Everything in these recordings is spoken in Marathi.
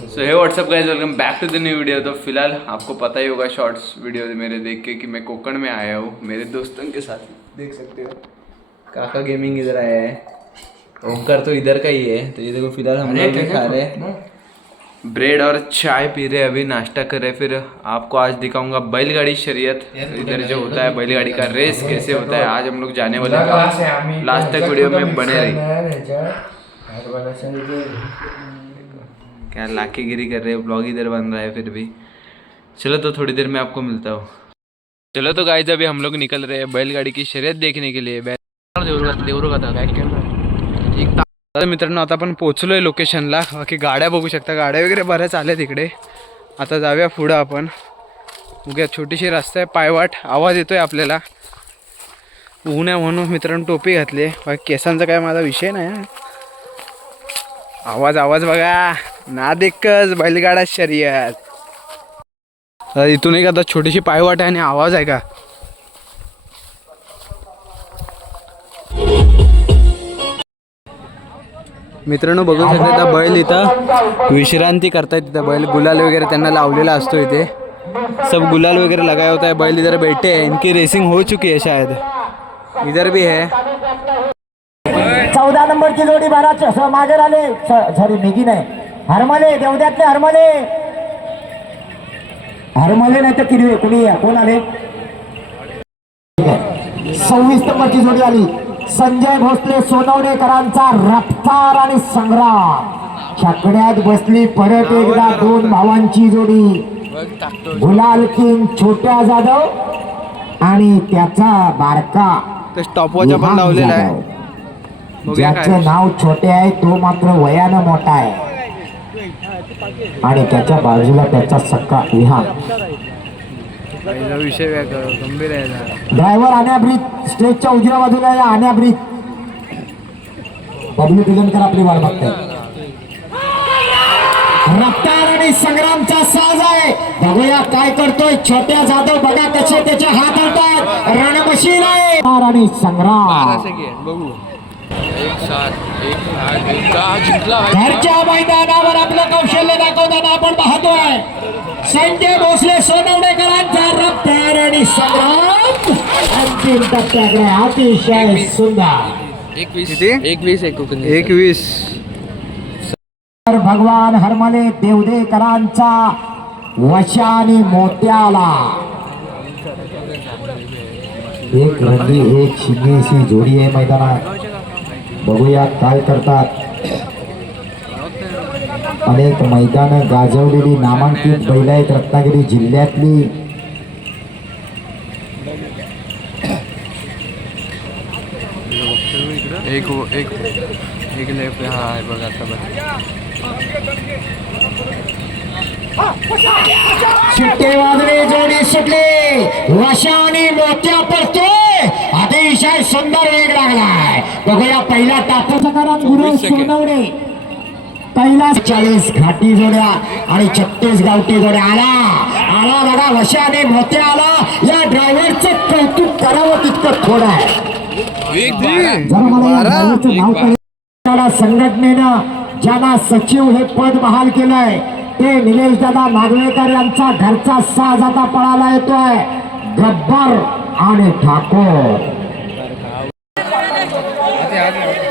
So hey what's up guys welcome back to the new video तो फ़िलहाल आपको पता ही होगा शॉर्ट्स वीडियो मेरे देख के कि मैं कोकण में आया हूँ मेरे दोस्तों के साथ देख सकते हो काका गेमिंग इधर आया है ओमकार तो इधर का ही है तो ये देखो फ़िलहाल हम लोग खा रहे हैं ब्रेड और चाय पी रहे अभी नाश्ता कर रहे फिर आपको आज दिखाऊँगा बैलगाड़ी शरीयत इधर जो होता है बैलगाड़ी का रेस कैसे होता है आज हम लोग जाने वाले हैं लास्ट तक वीडियो में बने रही क्या लाकेगिरी कर रहे हो? ब्लॉग इधर बन रहा है फिर भी। चलो तो थोड़ी देर में आपको मिलता हूँ। चलो तो गाइस अभी हम लोग निकल रहे हैं बैलगाडी की शर्यत देखने के लिए। तर मित्रांनो आता आपण पोचलोय लोकेशनला बाकी गाड्या बघू शकता. गाड्या वगैरे बऱ्याच आल्या तिकडे आता जाऊया पुढं आपण. उग्या छोटीशी रस्ता आहे पायवाट. आवाज येतोय आपल्याला. ऊन आहे म्हणून मित्रांनो टोपी घातली आहे बाकी केसांचा काय माझा विषय नाही आवाज आवाज बघा. ना देखच बैलगाडा शर्यत. इथून एक आता छोटीशी पायवाट आहे आणि आवाज आहे का? मित्रांनो बघू शकता त्या बैल इथं विश्रांती करतायत तिथं बैल. गुलाल वगैरे त्यांना लावलेला असतो इथे. सब गुलाल वगैरह लगाया होता है बैल इधर बैठे हैं इनकी रेसिंग हो चुकी है शायद. इधर भी है. चौदा नंबरची जोडी बाराच मागे आले सॉरी निगी नाही. हरमले देवद्यातले हरमले. हरमले नाही तर किरवे कुणी कोण आले? सव्वीस नंबरची जोडी आली. संजय भोसले सोनवडेकरांचा रफ्तार आणि संग्राम. छकड्यात बसली परत एकदा दोन भावांची जोडी. गुलाल किंग छोट्या जाधव आणि त्याचा बारका स्टॉपवॉच आपण लावलेला आहे. ज्याचं नाव छोटे आहे तो मात्र वयानं मोठा आहे. आणि त्याच्या बाजूला त्याचा सक्का विहान विषय गंभीर आहे. ड्रायव्हर आण्याब्रीत स्टेजच्या उजव्या बाजूला या आण्याब्रीत बबलू बिगनकर आपली वाट बघताय रफ्तार आणि संग्रामचा साज आहे. बघूया काय करतोय. छोट्या जाधव बघा कसे त्याचे हात हलतात रणमशीन आहे. आणि संग्राम. बघू. सात एक आठ एक दहा जिंकला घरच्या मैदानावर आपलं कौशल्य दाखवताना आपण पाहतोय. संजय भोसले सोनवडेकरांचा रफ्तार आणि संग्राम. अंतिम टप्प्याकडे अतिशय सुंदर. किती? एकवीस एकवीस. भगवान हरमले देवदेकरांचा वशा आणि मोत्याला. एक रंगी एक शिंगेशी जोडी आहे मैदानात. बघूया काय करतात. अनेक मैदान गाजवलेली नामांकित बैल आहेत रत्नागिरी जिल्ह्यातली. एक एक एक लेफ्ट हा आहे बघ आता बघ. शिट्टे वाजले जोडी सुटली. वशा आणि मोत्या पडतोय अतिशय सुंदर वेग लागलाय. बघूया पहिला टापू. सकारात गुरु पहिला चाळीस घाटी जोड्या आणि छत्तीस गावठी जोड्या. आला. आला बघा वशा आणि मोत्या आला. या ड्रायव्हरचं कौतुक करावं तितकं थोडं आहे. जरा मला नाव. संघटनेनं ज्यांना सचिव हे पद बहाल केलंय ते निलेश दादा नागवेकर यांचा घरचा साज आता पळाला येतोय. गब्बर आणि ठाकूर. बघू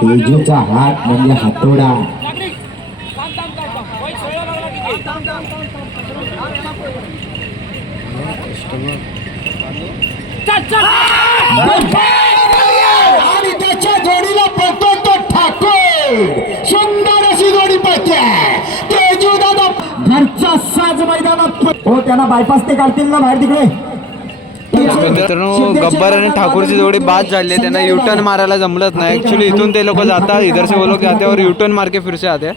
तेजूचा हात म्हणजे हातोडा. आणि त्याच्या जोडीला पडतो तो ठाकूर. सुंदर अशी जोडी पाहिजे तेजू दादा घरचा साज मैदानात हो त्यांना बायपास ते काढतील ना बाहेर तिकडे. मित्रांनो गब्बर आणि ठाकूरची जोडी बाद झाली आहे त्यांना युटर्न मारायला जमलत नाही. ऍक्च्युली इथून ते लोग जाता इधर से वो लोग जाते और यूटर्न मार के फिर से आते.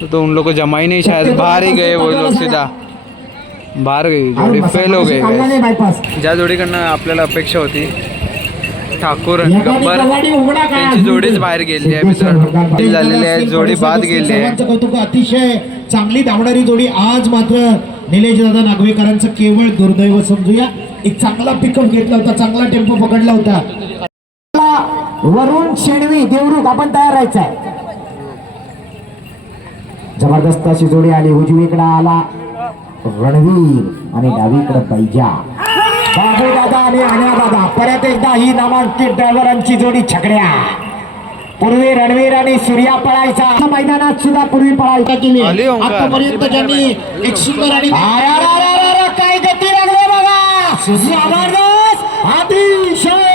तो, तो उन लोग को जमा ही नहीं शायद बाहर ही गए वो लोग सीधा. बाहर गई जोडी फेल हो गई बायपास ज्या जोडीकडनं आपल्याला अपेक्षा होती ठाकूर आणि गब्बर त्यांची जोडीच बाहेर गेली आहे मित्रांनो. झालेली आहे जोडी बाद गेली आहे. कौतुक अतिशय. चांगली धावणारी जोडी आज मात्र निलेश दादा नागवेकरांचं केवळ दुर्दैव समजूया. एक चांगला पिकअप घेतला होता चांगला टेम्पो पकडला होता. वरुण शेणवी देवरुख आपण तयार राहायचं जबरदस्त अशी जोडी आली उजवीकडे आला रणवीर आणि डावीकडे बैजा. बाबू दादा आणि आण्या दादा परत एकदा ही नामांकित ड्रायव्हरांची जोडी छकड्या. पूर्वी रणवीर आणि सूर्या पळायचा. मैदानात सुद्धा पूर्वी पळायचा. केली. आतापर्यंत ज्यांनी एक सुंदर आणि जबरदस्त अतिशय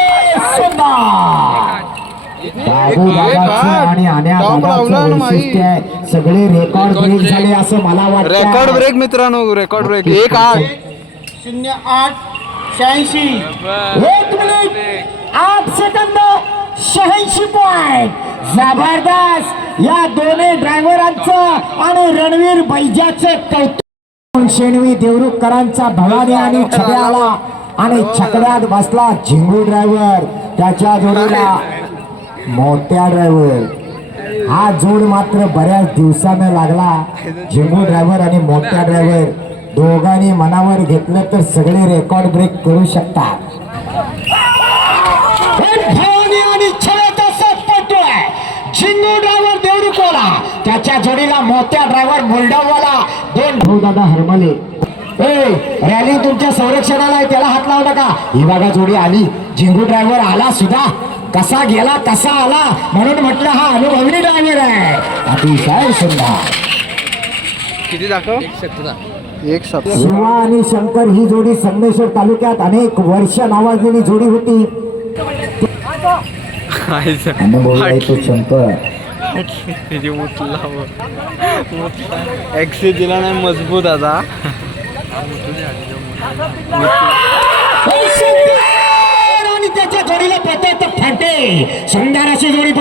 आणि आण्या दादाचं वैशिष्ट्य आहे सगळे रेकॉर्ड ब्रेक झाले असं मला वाटतं रेकॉर्ड ब्रेक मित्रांनो रेकॉर्ड ब्रेक एक आठ. शून्य आठ शहाऐंशी. एक मिनिट आठ सेकंद शहाऐंशी पॉइंट जबरदस्त. या दोन्ही ड्रायव्हरांचं आणि रणवीर बैजाचं कौतुक. शेणवी देवरुखकरांचा भवानी आणि छकड्याला आणि छकड्यात बसला झिंगू ड्रायव्हर. त्याच्या जोडीला मोठ्या ड्रायव्हर. हा जोड मात्र बऱ्याच दिवसानं लागला. झिंगू ड्रायव्हर आणि मोठ्या ड्रायव्हर. दोघांनी मनावर घेतलं तर सगळे रेकॉर्ड ब्रेक करू शकतात. आणि झिंगू देवरुखवाला त्याच्या जोडीला मोठ्या ड्रायव्हर मुलडावाला दोन भाऊ दादा हरमले. ए रॅली तुमच्या संरक्षणाला आहे त्याला हात लावू नका. ही बघा जोडी आली. झिंगू ड्रायव्हर आला सुद्धा. कसा गेला कसा आला? म्हणून म्हटलं हा अनुभवी ड्रायव्हर आहे. अतिशय सुंदर किती दाखव? एक शिवा आणि शंकर ही जोडी संगमेश्वर तालुक्यात अनेक वर्ष नावाजलेली जोडी होती. अनुभवी आहे तो शंकर. एक्सी दिला नाही मजबूत आता. आणि त्याच्या जोडीला तर फाटे. सुंदर अशी जोडी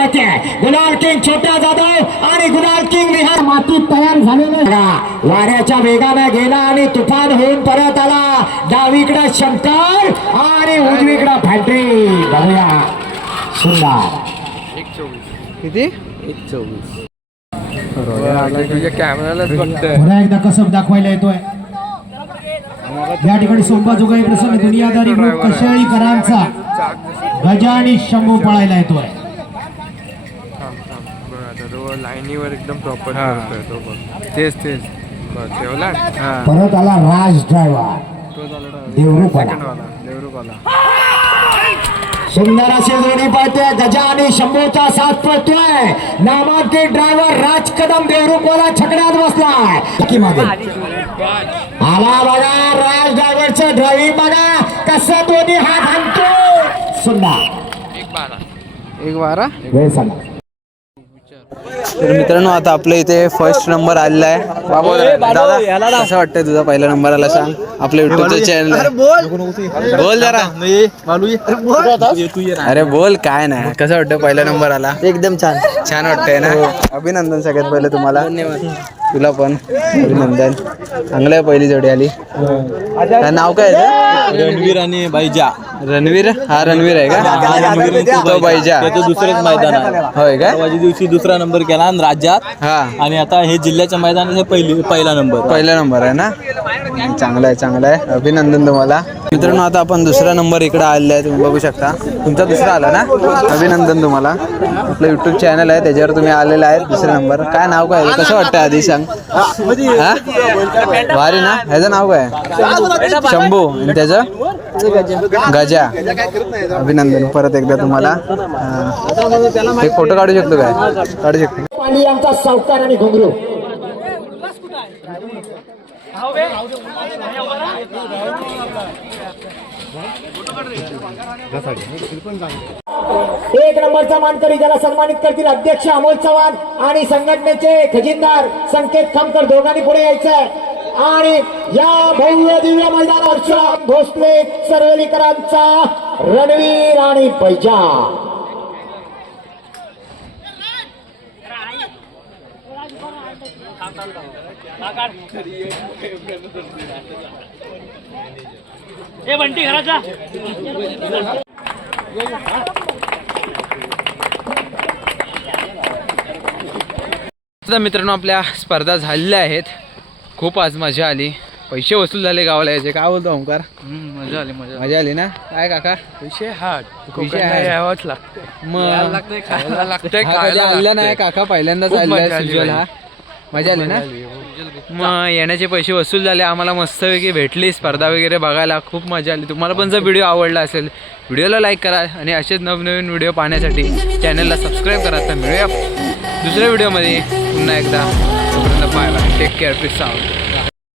गुलाल किंग छोट्या जाधव आणि गुलाल किंग विहार. मातीत तयार झालेले वाऱ्याच्या वेगाने गेला आणि तुफान होऊन परत आला. डावीकडे शंकर आणि उजवीकडे फाटे. बघूया. सुंदर. किती? एक चोवीस तुझ्या कॅमेरालाच बघतोय. पुन्हा एकदा कसब दाखवायला येतोय. या ठिकाणी सोमबा जोगाई प्रसंग दुनियादारी ग्रुप कशाळीकरांचा गजा आणि शंभू पळायला येतोय. लाईनीवर एकदम प्रॉपर करतोय तो बघ. तेच तेच. ठेवला? हा परत आला राज ड्रायव्हर तो झाला सेकंडवाला देवरुखवाला सुंदर अशी जोडी पळते गजा आणि शंभूचा साथ पळतोय नामांकित ड्रायव्हर राज कदम देवरूपवाला छकड्यात बसलाय आला बघा राज ड्रायव्हरचं ड्रायव्हिंग बघा. कसं दोन्ही हात हाणतो सुंदर. एक बारा. वेळ सांगा. तर मित्रांनो आता आपल्या इथे फर्स्ट नंबर आलेला आहे. दादा कसं वाटतंय तुझा पहिला नंबर आला सांग? आपल्या युट्यूबचं चॅनल बोल जरा. अरे बोल. काय नाही. कसं वाटतं पहिला नंबर आला? एकदम छान. छान वाटतंय ना? अभिनंदन सगळ्यात पहिलं तुम्हाला. तुला पण. अभिनंदन. चांगलं आहे पहिली जोडी आली. नाव काय? रणवीर आणि बैजा. रणवीर? हा रणवीर आहे का? तो बैजा. त्याचं दुसरंच मैदान आहे. होय का? माझ्या दिवशी दुसरा नंबर केला आणि राज्यात. हा. आणि आता हे जिल्ह्याच्या मैदानात हे पहिली पहिला नंबर. पहिला नंबर आहे ना? चांगला आहे चांगला आहे. अभिनंदन तुम्हाला. मित्रांनो आता आपण दुसरा नंबर इकडे आलेला आहे तुम्ही बघू शकता. तुमचा दुसरा आला ना? अभिनंदन तुम्हाला. आपलं युट्यूब चॅनल आहे त्याच्यावर तुम्ही आलेला आहे दुसरा नंबर काय नाव काय? कसं वाटतं आधी सांग? हा? ना? ह्याचं नाव काय? शंभू. आणि त्याचं? गजा. अभिनंदन. परत एकदा तुम्हाला. एक फोटो काढू शकतो काय? काढू शकतो. आणि घुंगरू. एक नंबरचा मानकरी ज्याला सन्मानित करतील अध्यक्ष अमोल चव्हाण आणि संघटनेचे खजिनदार संकेत खामकर दोघांनी पुढे यायचंय. आणि या भव्य दिव्य मैदानावर श्याम भोसले सरवलीकरांचा रणवीर आणि पैजा मित्रांनो आपल्या स्पर्धा झालेल्या आहेत. खूप आज मजा आली. पैसे वसूल झाले गावाला यायचे. काय बोलतो ओंकार? मजा आली मजा मजा आली ना? काय काका? विषय हा विषय आहे. यावंच लागतं मग हा आलेला नाही काका? पहिल्यांदाच आलेला सुजल. हा? मजा आली ना मग येण्याचे पैसे वसूल झाले. आम्हाला मस्तपैकी भेटली. स्पर्धा वगैरे बघायला खूप मजा आली. तुम्हाला पण जर व्हिडिओ आवडला असेल व्हिडिओला लाईक करा आणि असेच नवनवीन व्हिडिओ पाहण्यासाठी चॅनलला सबस्क्राईब करा. तर मिळूया दुसऱ्या व्हिडिओमध्ये पुन्हा एकदा. पाहायला. Take care piece sound